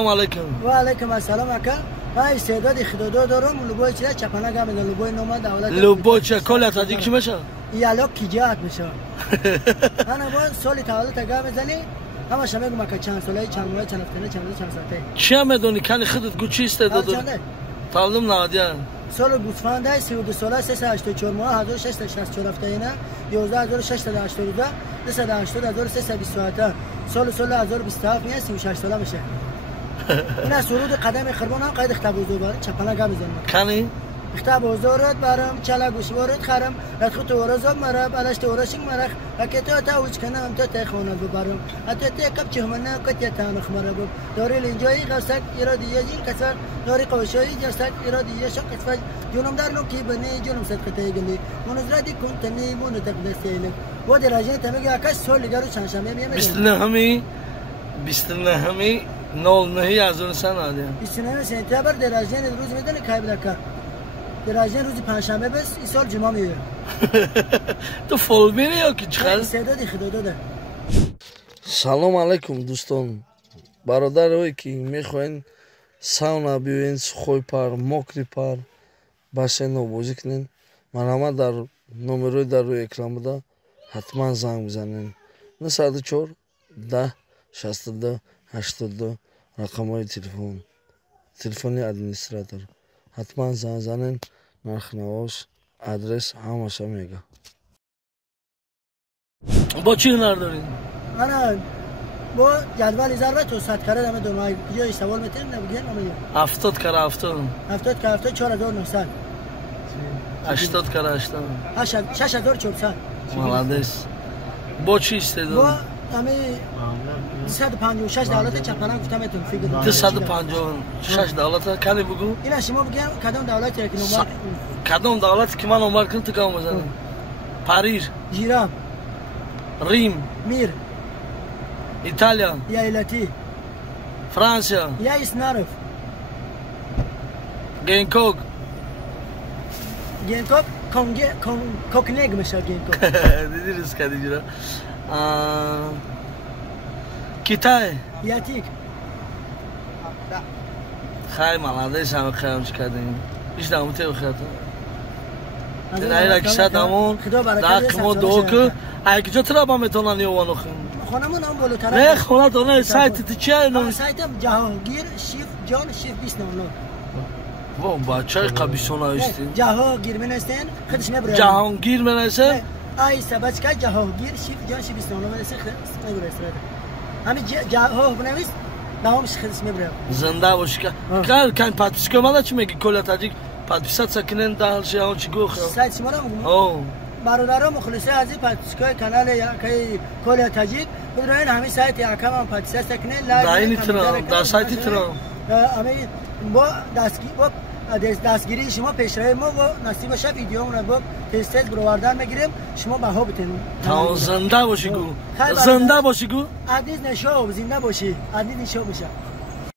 السلام علیکم. و علیکم السلام اکا. من استعداد خدادو دارم. لوبای چیه چپنه گم میدن. لوبای نام دولت. لوبای چه کل تاجیک چی میشه؟ یالا کیجات میشه. من باید سالی تولد گم میزنی. همه شما میگم که چند ساله چند ماه چند هفته چند روز چند ساعته. چه میدونی کنی خودت گو چی استعداد داری؟ تولدم نادیان. سال گوسفنده 32 ساله 384 ماه 1664 هفته اینا 11682 280 سال 2027 میاد 36 ساله میشه. اینا سرود قدم قربان هم قید خطاب حضور باره چپلا گم میزنم کنی خطاب حضورت برام چلا گوشوارت خرم رخت ورزم مرا بالشت ورشین مرخ اکتا تا وچ کنم تا تخونه ببرم اتا کپ چهمنه کتی تانخ مرا بب داری لنجایی قصد ارادیه جین کسر داری قوشایی جسد ارادیه شق کسر جنوم در نو کی بنی جنوم صدقته گلی منزرتی کنتنی من تقدسیل و درجه تمگی اکس سال دیگه رو چند شنبه میام 29 نول نهی از اون سن آدیم 29 سپتامبر درجه روز میدونی کی بده درجه روز پنجشنبه بس این سال جمعه میره تو فول میری یا کی چقدر استعدادی خدا داده. سلام علیکم دوستان برادرایی که میخواین ساونا بیاین سخوی پر مکری پر باشین و بازی کنین مرحمت در نمره در روی اکران بوده حتما زنگ بزنین 904 10 62 82 رقم های تلفنی ادمنستراتور حتما زنگ زنین نرخ نواش ادرس همش میگه. با چی هنر دارین؟ من با جدول ضرب توسط کردم دو ماه یا سوال میتونم نمیگم 70 کره 70 70 کره 4900 80 کره 80 6400 مالادس با چی استعداد؟ با همه 256 دولت چپنه گفتم اتون فکر 256 دولت کنی بگو اینا شما بگم کدام دولتی که نمبر کدام دولتی که من نمبر کنم تو کام بزنم پاریس ژیرام ریم میر ایتالیا ایالتی فرانسیا یا اسنارف گینکوک کوکنگ میشه گینکوک دیدی ریسک کردی جورا کیتای یاتیک خیلی مالادس هم خیلی چی کردیم ایش داموته بخیرد نه یک شد همون دکمو دوک اگه جا ترا با میتونن یوانو خیم خونمون هم بالاتر نه خونه دونه سایت تو چیه نو سایتم جهانگیر شیف جان شیف 29 و بچه قبیسون هستی جهانگیر منستن خودش میبره جهانگیر منسته ای سبچکا جهانگیر شیف جان شیف 29 منسته میبره استراده همین جهان بنویس نامش خودش میبره زنده باش که کن پادپیسکو مالا چی میگی کل تاجیک پادپیسات سکنن دال شیان چی گو سایت شما رو او برادران مخلص عزیز پادپیسکای کانال یکی کل تاجیک بدرین همین سایت یکم هم پادپیسات سکنن لایو در سایت ترا همین با دستگیری شما پیشروی ما و نصیب شه ویدیومون رو تست برآوردن میگیریم شما بها بتین تا زنده باشی گو زنده باشی گو عزیز نشو زنده باشی عزیز نشو میشه